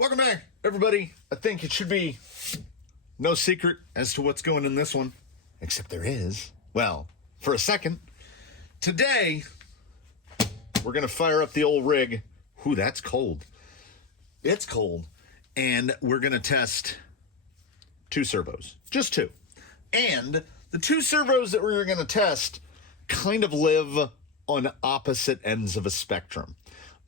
Welcome back, everybody. I think it should be no secret as to what's going in this one, except there is. Well, for a second. Today, we're going to fire up the old rig. Ooh, that's cold. It's cold. And we're going to test two servos. Just two. And the two servos that we're going to test kind of live on opposite ends of a spectrum.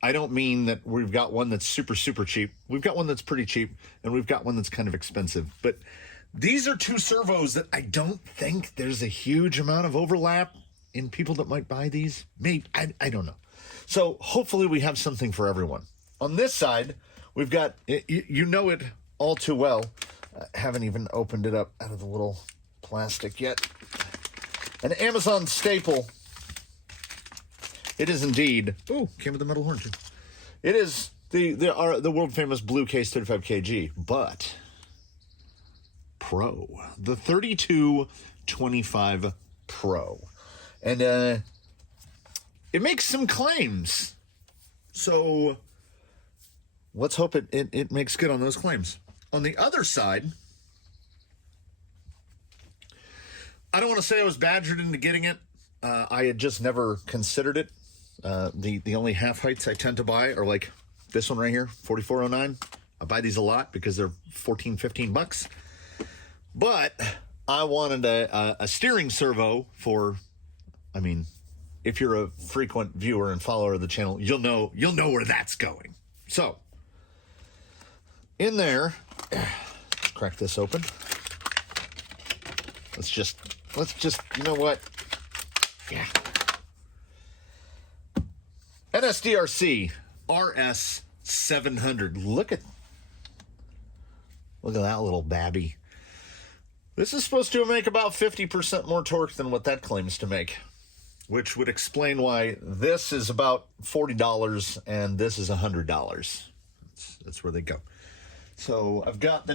I don't mean that we've got one that's super, super cheap. We've got one that's pretty cheap, and we've got one that's kind of expensive. But these are two servos that I don't think there's a huge amount of overlap in people that might buy these. Maybe, I don't know. So hopefully we have something for everyone. On this side, we've got, you know it all too well. I haven't even opened it up out of the little plastic yet. An Amazon staple. It is indeed. Ooh, came with a metal horn too. It is the world famous blue case 35 kg, but Pro, the 3225 Pro, and it makes some claims. So let's hope it makes good on those claims. On the other side, I don't want to say I was badgered into getting it. I had just never considered it. The only half heights I tend to buy are like this one right here, 4409. I buy these a lot because they're 14, 15 bucks. But I wanted a steering servo for, I mean, if you're a frequent viewer and follower of the channel, you'll know where that's going. So in there, crack this open. Let's just, you know what? Yeah. NSDRC RS700. Look at that little babby. This is supposed to make about 50% more torque than what that claims to make, which would explain why this is about $40 and this is $100. That's where they go. So I've got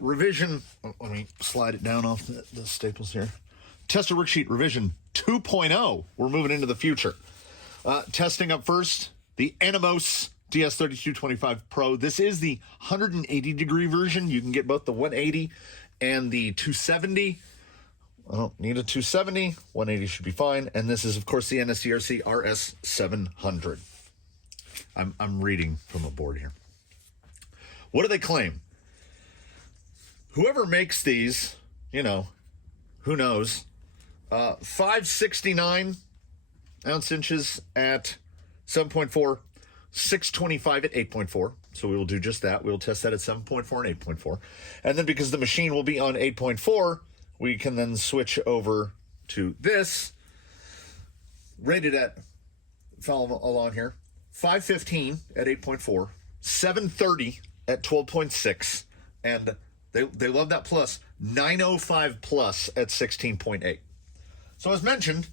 revision. Let me slide it down off the staples here. Tester worksheet revision 2.0. We're moving into the future. Testing up first, the ANNIMOS DS3225 PRO. This is the 180 degree version. You can get both the 180 and the 270. I don't need a 270. 180 should be fine. And this is, of course, the NSDRC RS700. I'm reading from a board here. What do they claim? Whoever makes these, you know, who knows? 569 ounce inches at 7.4, 625 at 8.4. So we will do just that. We'll test that at 7.4 and 8.4. And then because the machine will be on 8.4, we can then switch over to this. Rated at, follow along here, 515 at 8.4, 730 at 12.6, and they love that plus, 905 plus at 16.8. So as mentioned,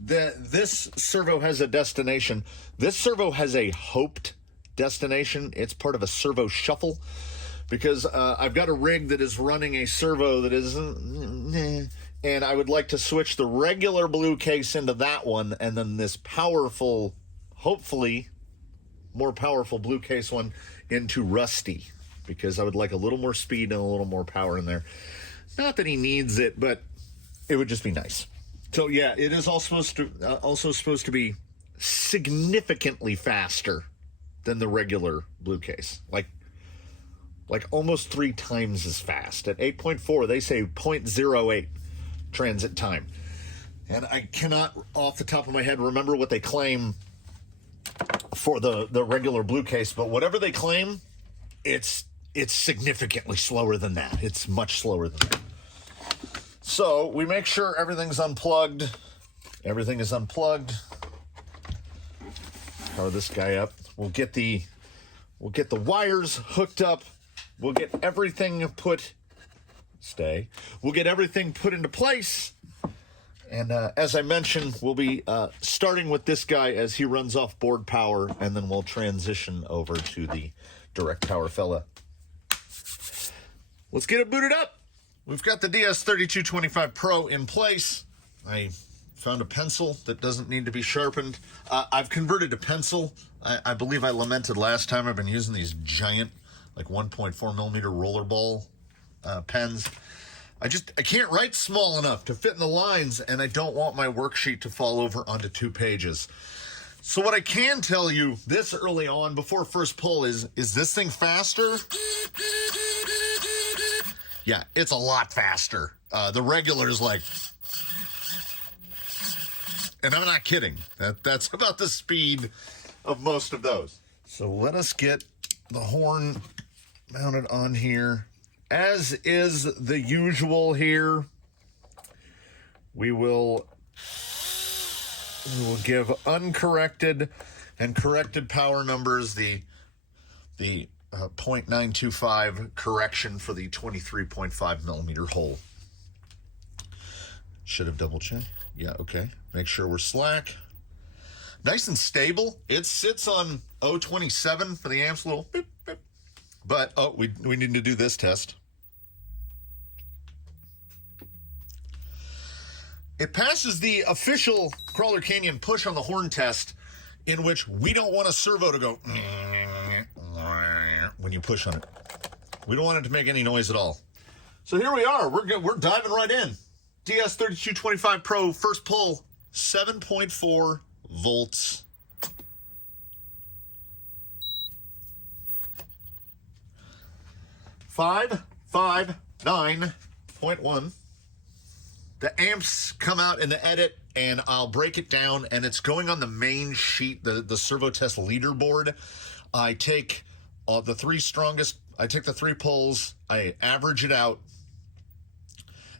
this servo has a destination. This servo has a hoped destination. It's part of a servo shuffle because I've got a rig that is running a servo that is, and I would like to switch the regular blue case into that one, and then this powerful, hopefully more powerful blue case one into rusty, because I would like a little more speed and a little more power in there. Not that he needs it, but it would just be nice. So yeah, it is also supposed to be significantly faster than the regular blue case, like almost 3 times as fast. At 8.4, they say 0.08 transit time, and I cannot, off the top of my head, remember what they claim for the regular blue case. But whatever they claim, it's significantly slower than that. It's much slower than that. So we make sure everything's unplugged. Everything is unplugged. Power this guy up. We'll get the wires hooked up. We'll get everything put into place. And as I mentioned, we'll be starting with this guy as he runs off board power, and then we'll transition over to the direct power fella. Let's get it booted up. We've got the DS3225 Pro in place. I found a pencil that doesn't need to be sharpened. I've converted to pencil. I believe I lamented last time I've been using these giant like 1.4 millimeter rollerball pens. I can't write small enough to fit in the lines, and I don't want my worksheet to fall over onto 2 pages. So what I can tell you this early on before first pull is this thing faster? Yeah, it's a lot faster. The regular is like, and I'm not kidding. That's about the speed of most of those. So let us get the horn mounted on here. As is the usual here, we will give uncorrected and corrected power numbers, the 0.925 correction for the 23.5 millimeter hole. Should have double checked. Yeah, okay. Make sure we're slack. Nice and stable. It sits on 0.27 for the amps, little beep, beep. But, oh, we need to do this test. It passes the official Crawler Canyon push on the horn test, in which we don't want a servo to go when you push on it. We don't want it to make any noise at all. So here we are. We're diving right in. DS3225 Pro, first pull, 7.4 volts. $559.1. The amps come out in the edit, and I'll break it down, and it's going on the main sheet, the servo test leaderboard. I take the 3 strongest, I take the 3 pulls, I average it out,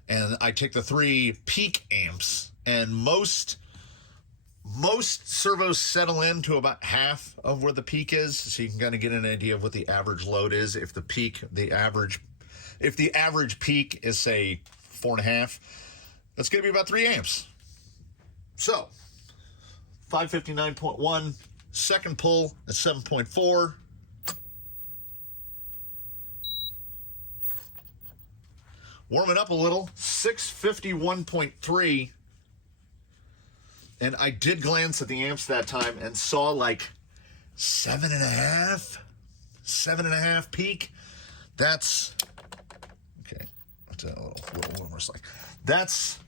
and I take the 3 peak amps, and most servos settle in to about half of where the peak is, so you can kind of get an idea of what the average load is. If the average peak is, say, 4.5, that's going to be about 3 amps. So, 559.1, second pull at 7.4. Warm it up a little, 651.3. And I did glance at the amps that time and saw like 7.5 peak. That's, okay, what's that, a little more slack. That's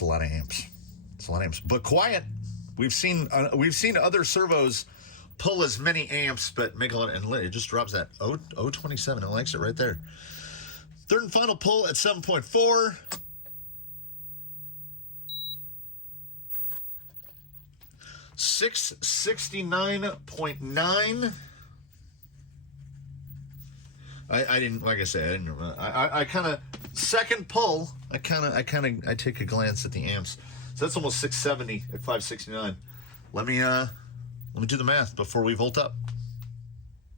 a lot of amps. It's a lot of amps, but quiet. We've seen other servos pull as many amps, but make a lot, and it just drops that 0.27. It likes it right there. Third and final pull at 7.4. $669.9. I didn't, like I said, I didn't. I kind of second pull. I take a glance at the amps. So that's almost 670 at 569. Let me do the math before we volt up.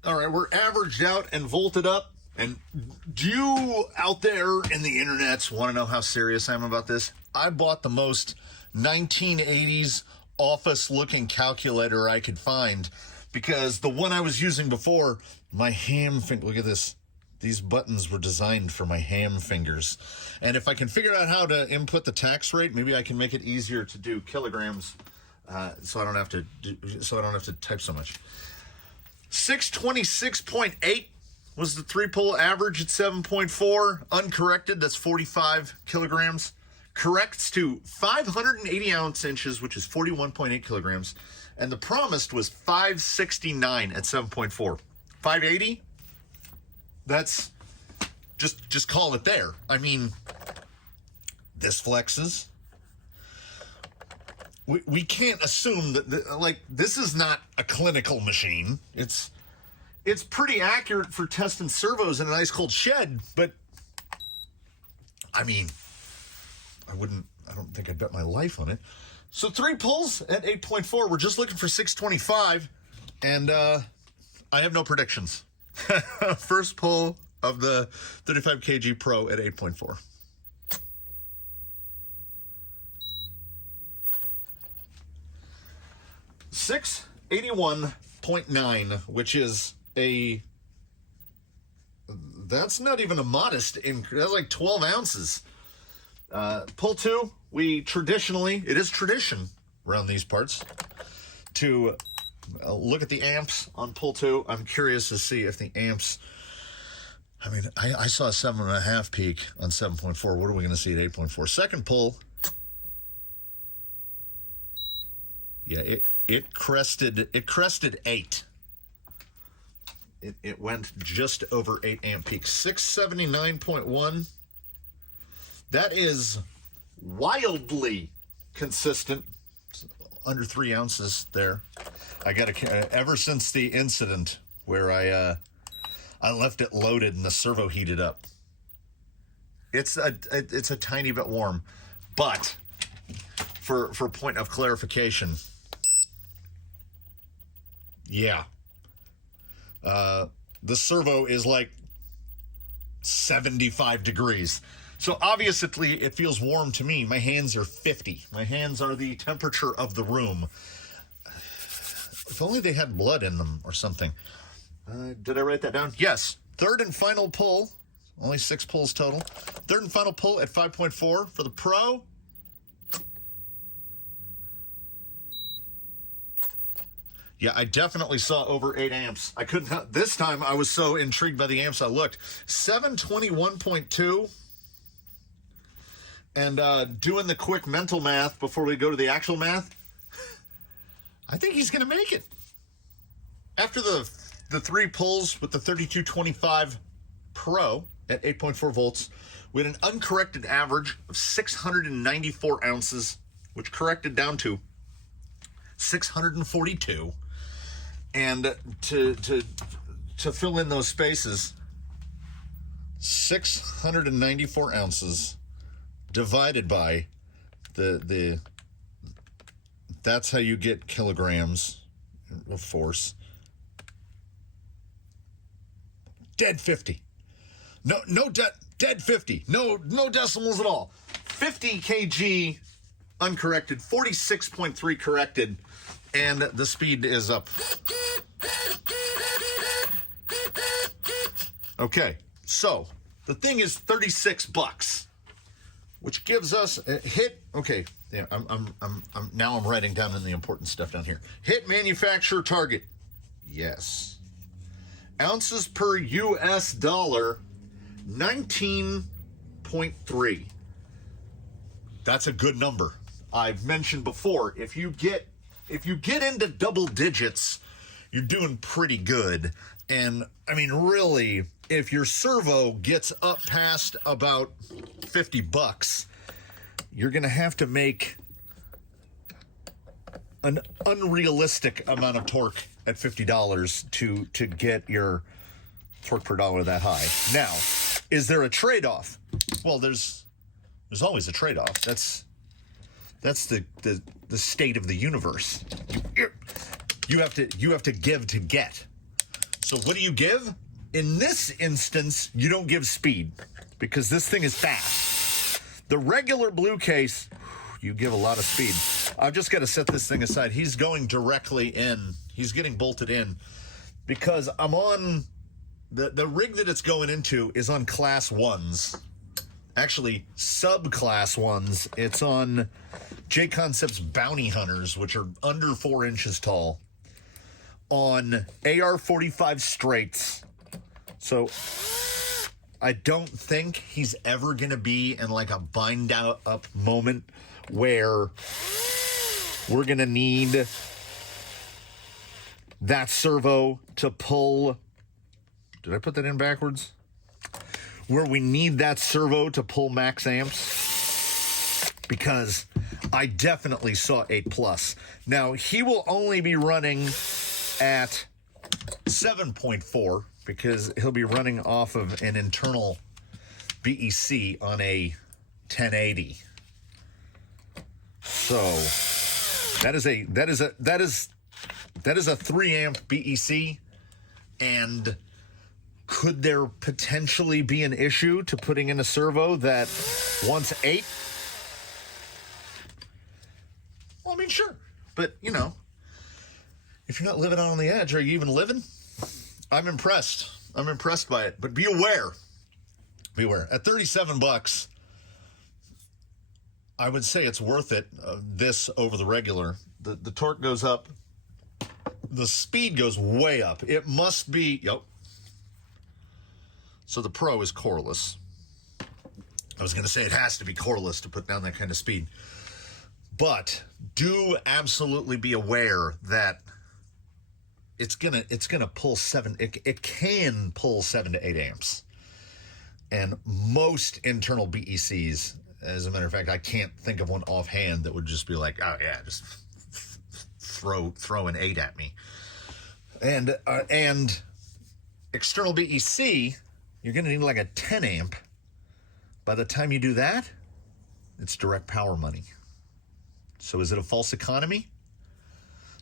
All right, we're averaged out and volted up. And do you out there in the internets want to know how serious I am about this? I bought the most 1980s office-looking calculator I could find, because the one I was using before, my ham finger, look at this. These buttons were designed for my ham fingers. And if I can figure out how to input the tax rate, maybe I can make it easier to do kilograms, so I don't have to type so much. 626.8 was the 3-pull average at 7.4. Uncorrected, that's 45 kilograms. Corrects to 580 ounce inches, which is 41.8 kilograms. And the promised was 569 at 7.4. 580? That's just call it there. I mean, this flexes. We can't assume that like this is not a clinical machine. It's pretty accurate for testing servos in an ice cold shed, but I mean, I don't think I'd bet my life on it. So 3 pulls at 8.4. We're just looking for 625, and I have no predictions. First pull of the 35 kg Pro at 8.4. $681.9, which is that's not even a modest increase. That's like 12 ounces. Pull 2, it is tradition around these parts to look at the amps on pull 2. I'm curious to see if the amps, I mean, I saw a 7.5 peak on 7.4. What are we going to see at 8.4? Second pull, yeah, it crested 8. It went just over 8 amp peak. 679.1. That is wildly consistent. Under 3 ounces there. I got to, ever since the incident where I left it loaded and the servo heated up. It's a tiny bit warm, but for point of clarification, yeah, the servo is like 75 degrees. So obviously it feels warm to me. My hands are 50. My hands are the temperature of the room. If only they had blood in them or something. Did I write that down? Yes. Third and final pull. Only 6 pulls total. Third and final pull at 5.4 for the Pro. Yeah, I definitely saw over 8 amps. I couldn't, this time I was so intrigued by the amps I looked. 721.2. And doing the quick mental math before we go to the actual math, I think he's going to make it. After the 3 pulls with the 3225 Pro at 8.4 volts, we had an uncorrected average of 694 ounces, which corrected down to 642. And to fill in those spaces, 694 ounces divided by the that's how you get kilograms of force. Dead 50. Dead 50. No decimals at all. 50 kg uncorrected, 46.3 corrected, and the speed is up. Okay, so the thing is $36. Which gives us a hit. Okay, yeah, I'm writing down in the important stuff down here. Hit manufacturer target. Yes. Ounces per US dollar, 19.3. That's a good number. I've mentioned before, if you get into double digits, you're doing pretty good. And I mean, really, if your servo gets up past about $50, you're going to have to make an unrealistic amount of torque at $50 to get your torque per dollar that high. Now, is there a trade-off? Well, there's always a trade-off. That's the state of the universe. You have to give to get. So what do you give? In this instance, you don't give speed because this thing is fast. The regular blue case, you give a lot of speed. I've just got to set this thing aside. He's going directly in. He's getting bolted in because I'm on the rig that it's going into is on class 1s. Actually, subclass 1s. It's on J-Concept's Bounty Hunters, which are under 4 inches tall, on AR-45 straights. So I don't think he's ever going to be in like a bind up moment where we're going to need that servo to pull. Did I put that in backwards? Where we need that servo to pull max amps, because I definitely saw 8+. Now, he will only be running at 7.4 because he'll be running off of an internal BEC on a 1080. So that is a 3 amp BEC. And could there potentially be an issue to putting in a servo that wants 8? Well, I mean, sure. But, you know, if you're not living out on the edge, are you even living? I'm impressed. I'm impressed by it. But be aware. Beware. At $37, I would say it's worth it, this over the regular. The torque goes up the speed goes way up. It must be, yep. So the Pro is coreless. I was going to say it has to be coreless to put down that kind of speed. But do absolutely be aware that it's gonna pull it can pull 7 to 8 amps. And most internal BECs, as a matter of fact, I can't think of one offhand that would just be like, oh yeah, just throw an 8 at me. And external BEC, you're gonna need like a 10 amp. By the time you do that, it's direct power money. So is it a false economy?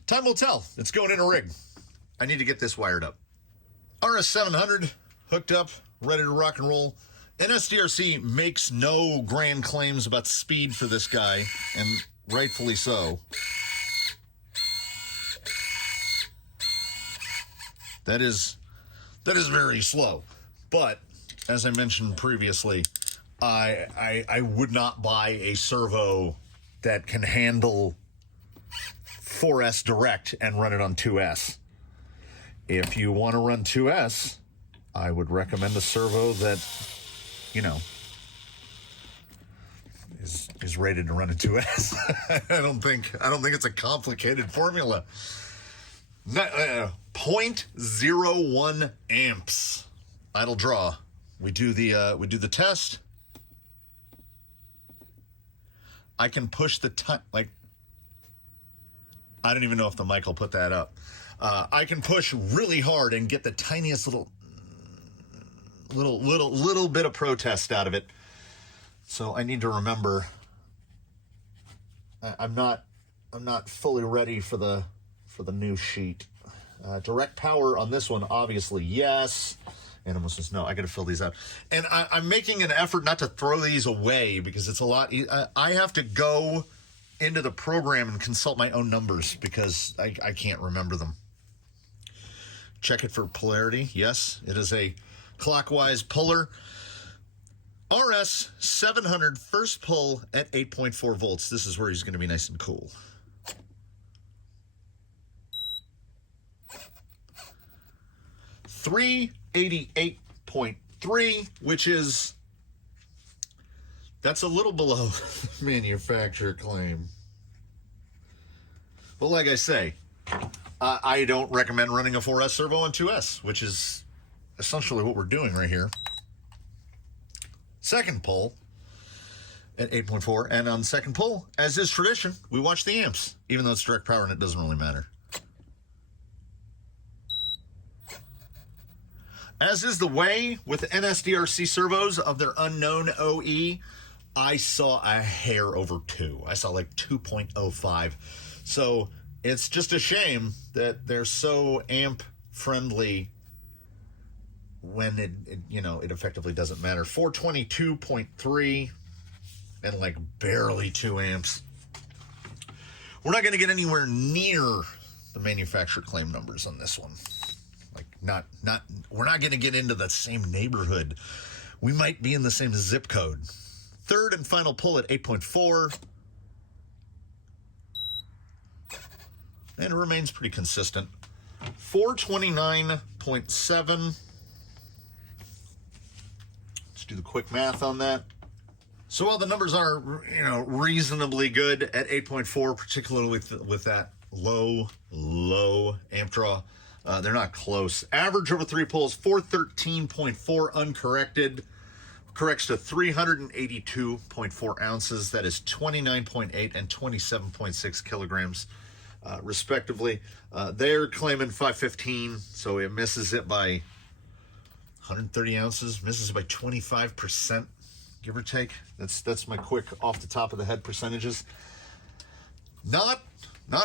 Time will tell. It's going in a rig. I need to get this wired up. RS700 hooked up, ready to rock and roll. NSDRC makes no grand claims about speed for this guy, and rightfully so. That is very slow. But as I mentioned previously, I would not buy a servo that can handle 4S direct and run it on 2S. If you want to run 2S, I would recommend a servo that, you know, is rated to run a 2S. I don't think it's a complicated formula. 0.01 amps idle draw. We do the test. I can push the like. I don't even know if the mic will put that up. I can push really hard and get the tiniest little bit of protest out of it. So I need to remember. I'm not fully ready for the new sheet. Direct power on this one, obviously yes. ANNIMOS says no. I got to fill these out, and I'm making an effort not to throw these away because it's a lot. I have to go into the program and consult my own numbers because I can't remember them. Check it for polarity. Yes, it is a clockwise puller. RS700 first pull at 8.4 volts. This is where he's going to be nice and cool. $388.3, which is, that's a little below manufacturer claim. But like I say, I don't recommend running a 4S servo on 2S, which is essentially what we're doing right here. Second pull at 8.4, and on second pull, as is tradition, we watch the amps, even though it's direct power and it doesn't really matter. As is the way with NSDRC servos of their unknown OE, I saw a hair over 2. I saw like 2.05. So it's just a shame that they're so amp friendly when it effectively doesn't matter. 422.3 and like barely 2 amps. We're not going to get anywhere near the manufacturer claim numbers on this one. Like we're not going to get into the same neighborhood. We might be in the same zip code. Third and final pull at 8.4. And it remains pretty consistent. 429.7. Let's do the quick math on that. So while the numbers are, reasonably good at 8.4, particularly with that low amp draw, they're not close. Average over 3 pulls, 413.4 uncorrected. Corrects to 382.4 ounces. That is 29.8 and 27.6 kilograms, respectively. They're claiming 515, so it misses it by 130 ounces, misses it by 25%, give or take. That's my quick off the top of the head percentages. Not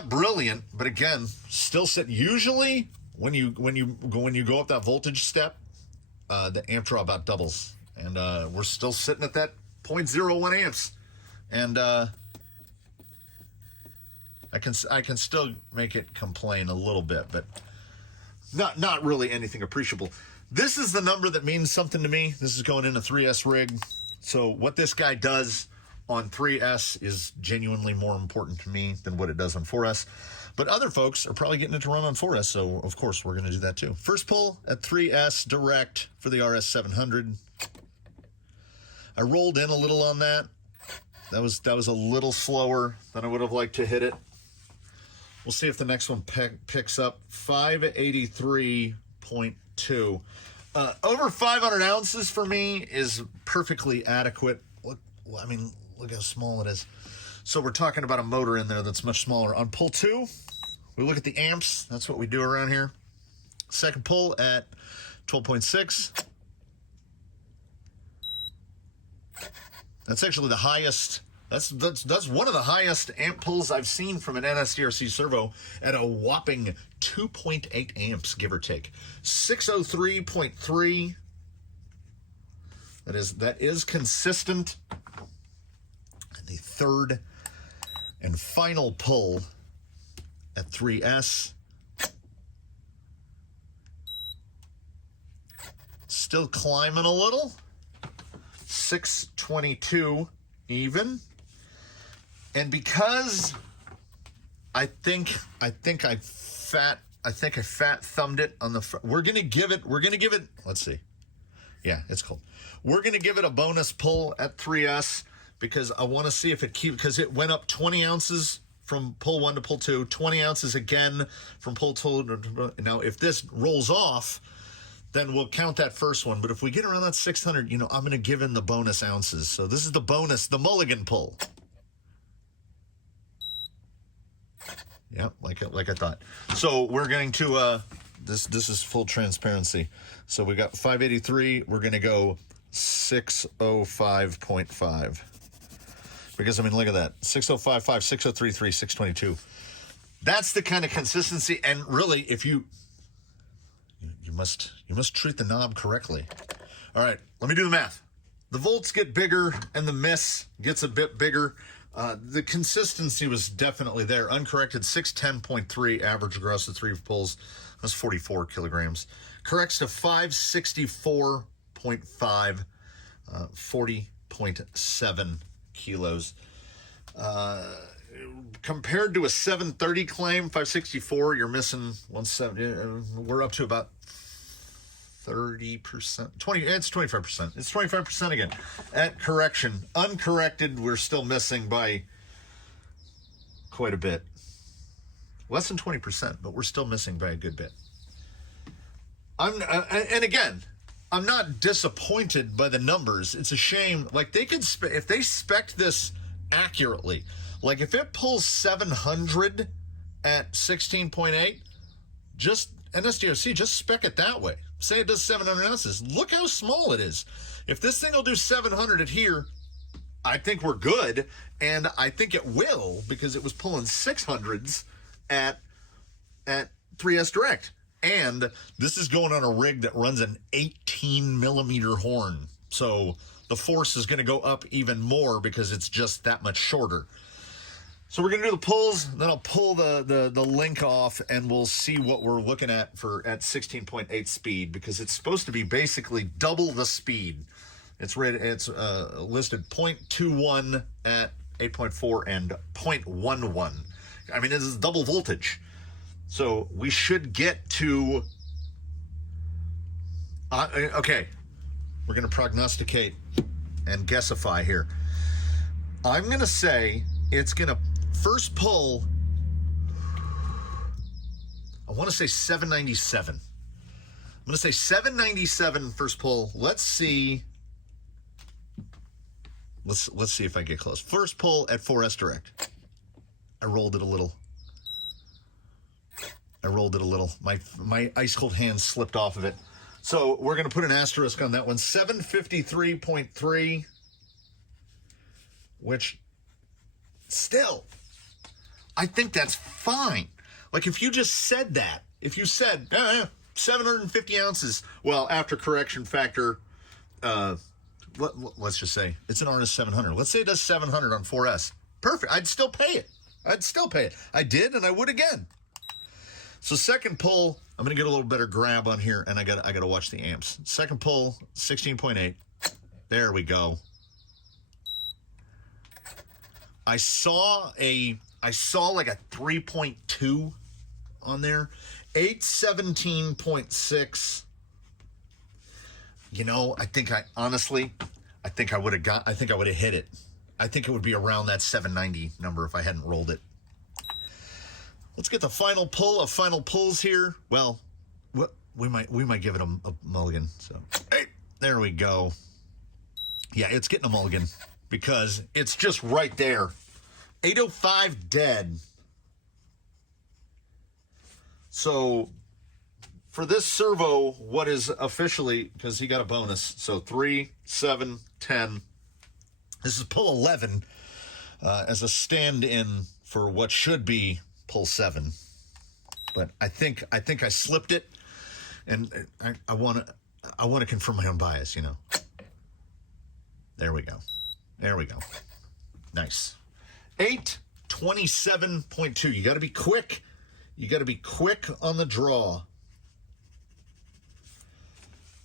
brilliant, but again, still sit. Usually, when you go up that voltage step, the amp draw about doubles, and we're still sitting at that 0.01 amps, and I can still make it complain a little bit, but not really anything appreciable. This is the number that means something to me. This is going in a 3S rig. So what this guy does on 3S is genuinely more important to me than what it does on 4S. But other folks are probably getting it to run on 4S, so of course we're going to do that too. First pull at 3S direct for the RS700. I rolled in a little on that. That was a little slower than I would have liked to hit it. We'll see if the next one picks up. 583.2. Over 500 ounces for me is perfectly adequate. Look how small it is. So we're talking about a motor in there that's much smaller. On pull 2, we look at the amps. That's what we do around here. Second pull at 12.6. That's actually the highest. That's one of the highest amp pulls I've seen from an NSDRC servo at a whopping 2.8 amps, give or take. 603.3. That is consistent. And the third and final pull at 3S. Still climbing a little. 622 even. And because I think I fat thumbed it on the front, we're gonna give it, let's see. Yeah, it's cold. We're gonna give it a bonus pull at 3S because I want to see if it keeps, because it went up 20 ounces from pull 1 to pull 2, 20 ounces again from pull 2. Now, if this rolls off, then we'll count that first one. But if we get around that 600, I'm going to give in the bonus ounces. So this is the bonus, the mulligan pull. Yep, like I thought. So we're going to, this is full transparency. So we got 583. We're going to go 605.5. Because, look at that. 605.5, 603.3, 622. That's the kind of consistency. And really, if you must treat the knob correctly. All right, let me do the math. The volts get bigger and the miss gets a bit bigger. The consistency was definitely there. Uncorrected 610.3 average gross of 3 pulls. That's 44 kilograms. Corrects to 564.5, 40.7 kilos. Compared to a 730 claim, 564, you're missing 170. We're up to about 30%, it's 25%. It's 25% again. At correction, uncorrected, we're still missing by quite a bit. Less than 20%, but we're still missing by a good bit. And again, I'm not disappointed by the numbers. It's a shame. Like, they could, if they spec this accurately, like if it pulls 700 at 16.8, just NSDRC, just spec it that way. Say it does 700 ounces. Look how small it is. If this thing will do 700 at here, I think we're good. And I think it will, because it was pulling 600s at 3S Direct. And this is going on a rig that runs an 18 millimeter horn. So the force is going to go up even more because it's just that much shorter. So we're going to do the pulls, then I'll pull the link off, and we'll see what we're looking at at 16.8 speed, because it's supposed to be basically double the speed. It's listed 0.21 at 8.4 and 0.11. This is double voltage. So we should get to... okay, we're going to prognosticate and guessify here. I'm going to say it's going to... First pull, I want to say 797. I'm going to say 797 first pull. Let's see. Let's see if I get close. First pull at 4S Direct. I rolled it a little. My ice cold hand slipped off of it. So we're going to put an asterisk on that one. 753.3, which still, I think that's fine. Like, if you just said that, if you said 750 ounces, well, after correction factor, let's just say it's an RS700. Let's say it does 700 on 4S. Perfect. I'd still pay it. I did, and I would again. So second pull, I'm going to get a little better grab on here, and I got to watch the amps. Second pull, 16.8. There we go. I saw like a 3.2 on there. 817.6. You know, I think I would have hit it. I think it would be around that 790 number if I hadn't rolled it. Let's get the final pull of final pulls here. Well, we might give it a mulligan. So, hey, there we go. Yeah, it's getting a mulligan because it's just right there. 805 dead. So for this servo, what is officially, because he got a bonus, so 3, 7, 10. This is pull 11 as a stand-in for what should be pull 7. But I think I slipped it, and I want to confirm my own bias, you know. There we go. There we go. Nice. 827.2. You got to be quick. You got to be quick on the draw.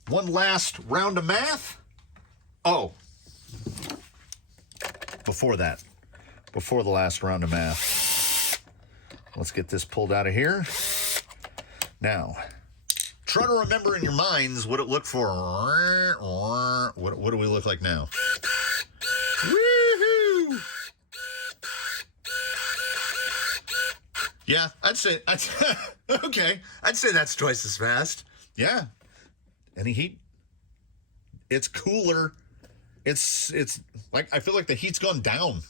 One last round of math. Oh. Before that. Before the last round of math. Let's get this pulled out of here. Now, try to remember in your minds what it looked for. What do we look like now? Woohoo! Yeah, I'd say okay. I'd say that's twice as fast. Yeah. Any heat? It's cooler. It's like I feel like the heat's gone down.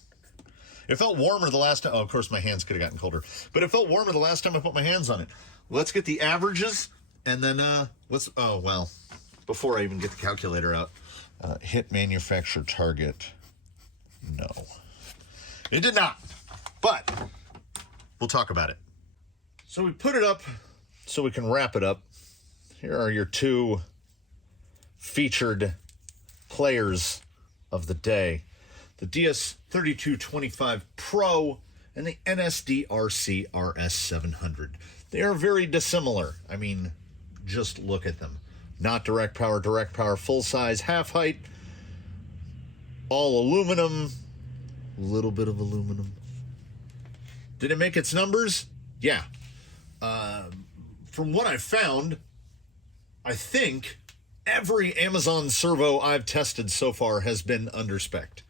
It felt warmer the last time. Oh, of course, my hands could have gotten colder, but it felt warmer the last time I put my hands on it. Let's get the averages, and then let's. Oh well, before I even get the calculator out, hit manufacturer target. No, it did not. But we'll talk about it. So we put it up so we can wrap it up. Here are your two featured players of the day. The DS3225 PRO and the NSDRC RS700. They are very dissimilar. I mean, just look at them. Not direct power, full size, half height, all aluminum, little bit of aluminum. Did it make its numbers? Yeah. From what I've found, I think every Amazon servo I've tested so far has been underspec'd.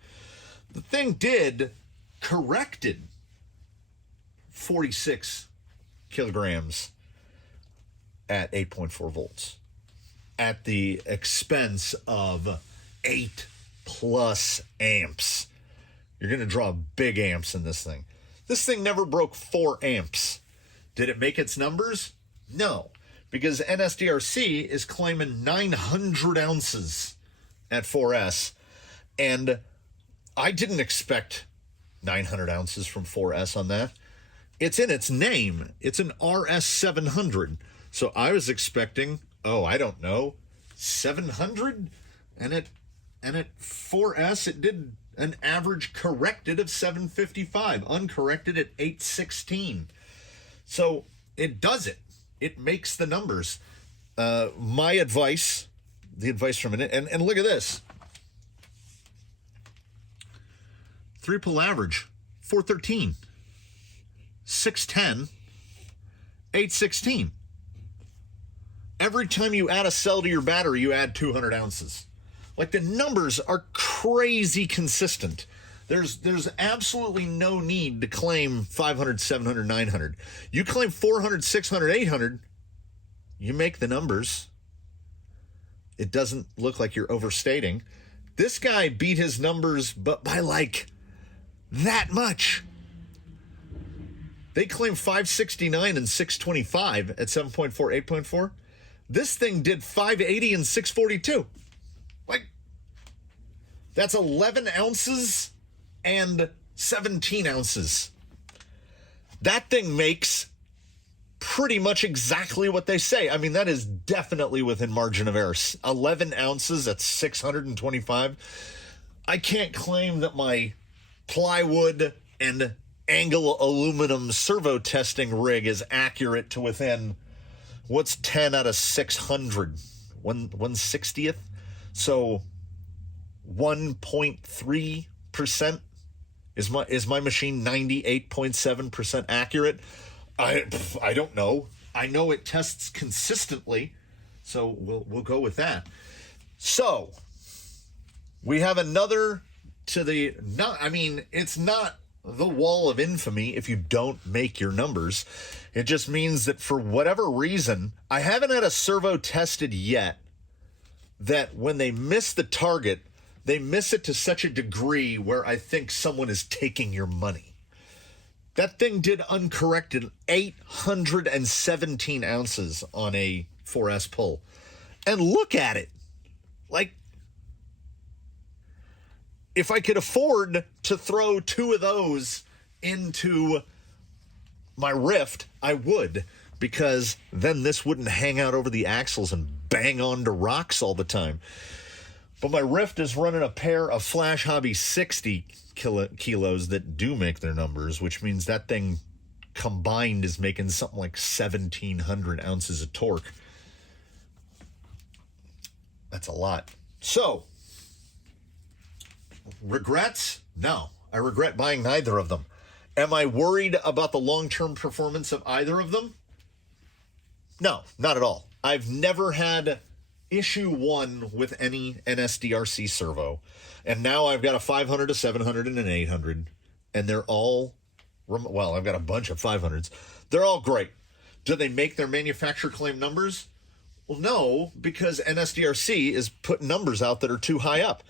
The thing corrected 46 kilograms at 8.4 volts at the expense of 8+ amps. You're going to draw big amps in this thing. This thing never broke 4 amps. Did it make its numbers? No, because NSDRC is claiming 900 ounces at 4S, and I didn't expect 900 ounces from 4S on that. It's in its name. It's an RS700. So I was expecting, I don't know, 700? And at 4S, it did an average corrected of 755, uncorrected at 816. So it does it. It makes the numbers. My advice, the advice from it, and look at this. 3-pull average, 413, 610, 816. Every time you add a cell to your battery, you add 200 ounces. Like, the numbers are crazy consistent. There's absolutely no need to claim 500, 700, 900. You claim 400, 600, 800, you make the numbers. It doesn't look like you're overstating. This guy beat his numbers, but by like that much. They claim 569 and 625 at 7.4, 8.4. This thing did 580 and 642. Like, that's 11 ounces and 17 ounces. That thing makes pretty much exactly what they say. I mean, that is definitely within margin of error. 11 ounces at 625. I can't claim that my plywood and angle aluminum servo testing rig is accurate to within, what's 10 out of 600? 1/60th? So 1.3% Is my machine 98.7% accurate? I don't know. I know it tests consistently, so we'll go with that. So we have another to the it's not the wall of infamy if you don't make your numbers. It just means that for whatever reason, I haven't had a servo tested yet that when they miss the target, they miss it to such a degree where I think someone is taking your money. That thing did uncorrected 817 ounces on a 4S pull. And look at it. Like, if I could afford to throw 2 of those into my Rift, I would, because then this wouldn't hang out over the axles and bang onto rocks all the time. But my Rift is running a pair of Flash Hobby 60 kilos that do make their numbers, which means that thing combined is making something like 1,700 ounces of torque. That's a lot. So, regrets? No. I regret buying neither of them. Am I worried about the long-term performance of either of them? No, not at all. I've never had issue 1 with any NSDRC servo. And now I've got a 500, a 700, and an 800. And they're all, well, I've got a bunch of 500s. They're all great. Do they make their manufacturer claim numbers? Well, no, because NSDRC is putting numbers out that are too high up.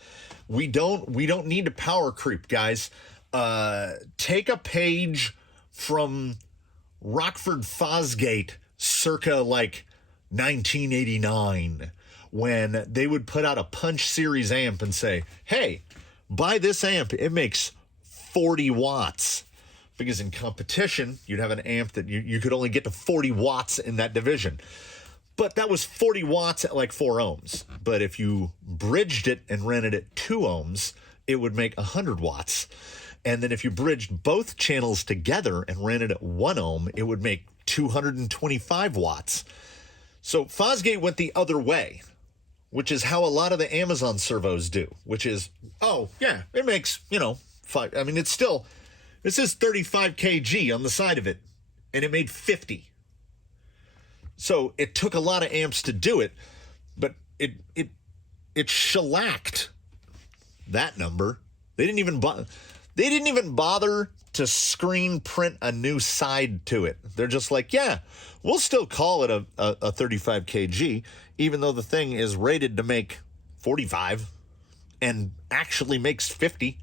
We don't need to power creep, guys. Take a page from Rockford Fosgate circa like 1989, when they would put out a Punch Series amp and say, hey, buy this amp. It makes 40 watts. Because in competition, you'd have an amp that you could only get to 40 watts in that division. But that was 40 watts at like 4 ohms. But if you bridged it and ran it at 2 ohms, it would make 100 watts. And then if you bridged both channels together and ran it at 1 ohm, it would make 225 watts. So Fosgate went the other way, which is how a lot of the Amazon servos do, which is, oh, yeah, it makes, 5. I mean, it's still, this is 35 kg on the side of it, and it made 50. So it took a lot of amps to do it, but it shellacked that number. They didn't even bother to screen print a new side to it. They're just like, yeah, we'll still call it a 35 kg, even though the thing is rated to make 45 and actually makes 50.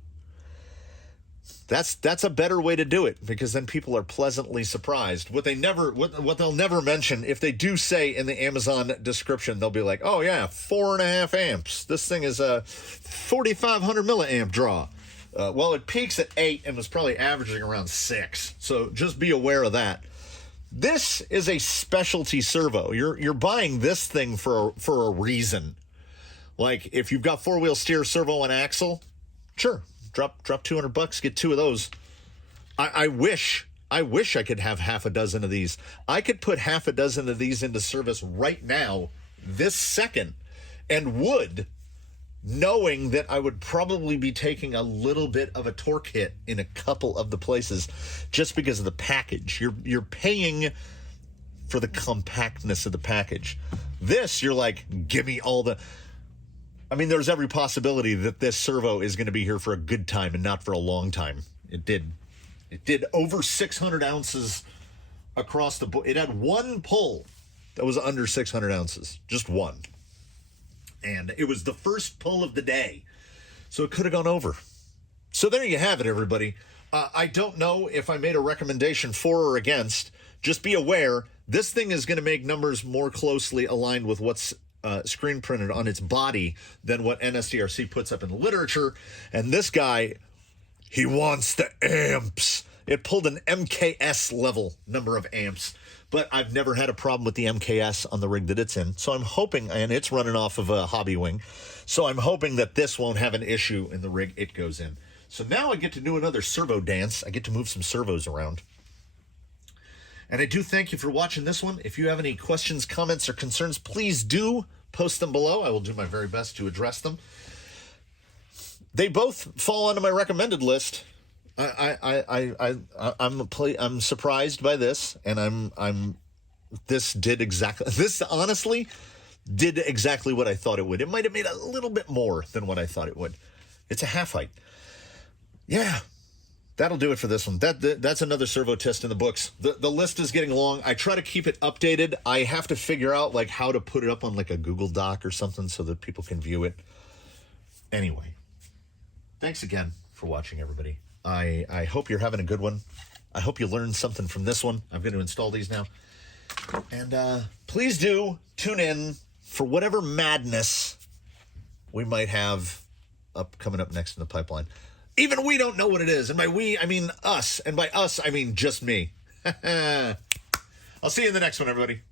That's a better way to do it, because then people are pleasantly surprised. What they'll never mention, if they do say in the Amazon description, they'll be like, oh yeah, 4.5 amps. This thing is a 4,500 milliamp draw. Well, it peaks at 8 and was probably averaging around 6. So just be aware of that. This is a specialty servo. You're buying this thing for a reason. Like, if you've got 4-wheel steer, servo, and axle, sure. Drop $200, get 2 of those. I wish I could have half a dozen of these. I could put half a dozen of these into service right now, this second, and would, knowing that I would probably be taking a little bit of a torque hit in a couple of the places just because of the package. You're paying for the compactness of the package. This, you're like, give me all the... I mean, there's every possibility that this servo is going to be here for a good time and not for a long time. It did over 600 ounces across the board. It had one pull that was under 600 ounces, just one. And it was the first pull of the day, so it could have gone over. So there you have it, everybody. I don't know if I made a recommendation for or against. Just be aware, this thing is going to make numbers more closely aligned with what's screen printed on its body than what NSDRC puts up in the literature. And this guy, he wants the amps. It pulled an MKS level number of amps, but I've never had a problem with the MKS on the rig that it's in. So I'm hoping, and it's running off of a hobby wing, so I'm hoping that this won't have an issue in the rig it goes in. So now I get to do another servo dance. I get to move some servos around. And I do thank you for watching this one. If you have any questions, comments, or concerns, please do post them below. I will do my very best to address them. They both fall onto my recommended list. I'm surprised by this, and this honestly did exactly what I thought it would. It might have made a little bit more than what I thought it would. It's a half height. Yeah, that'll do it for this one. That's another servo test in the books. The list is getting long. I try to keep it updated. I have to figure out like how to put it up on like a Google Doc or something so that people can view it. Anyway, thanks again for watching, everybody. I hope you're having a good one. I hope you learned something from this one. I'm going to install these now. And please do tune in for whatever madness we might have coming up next in the pipeline. Even we don't know what it is. And by we, I mean us. And by us, I mean just me. I'll see you in the next one, everybody.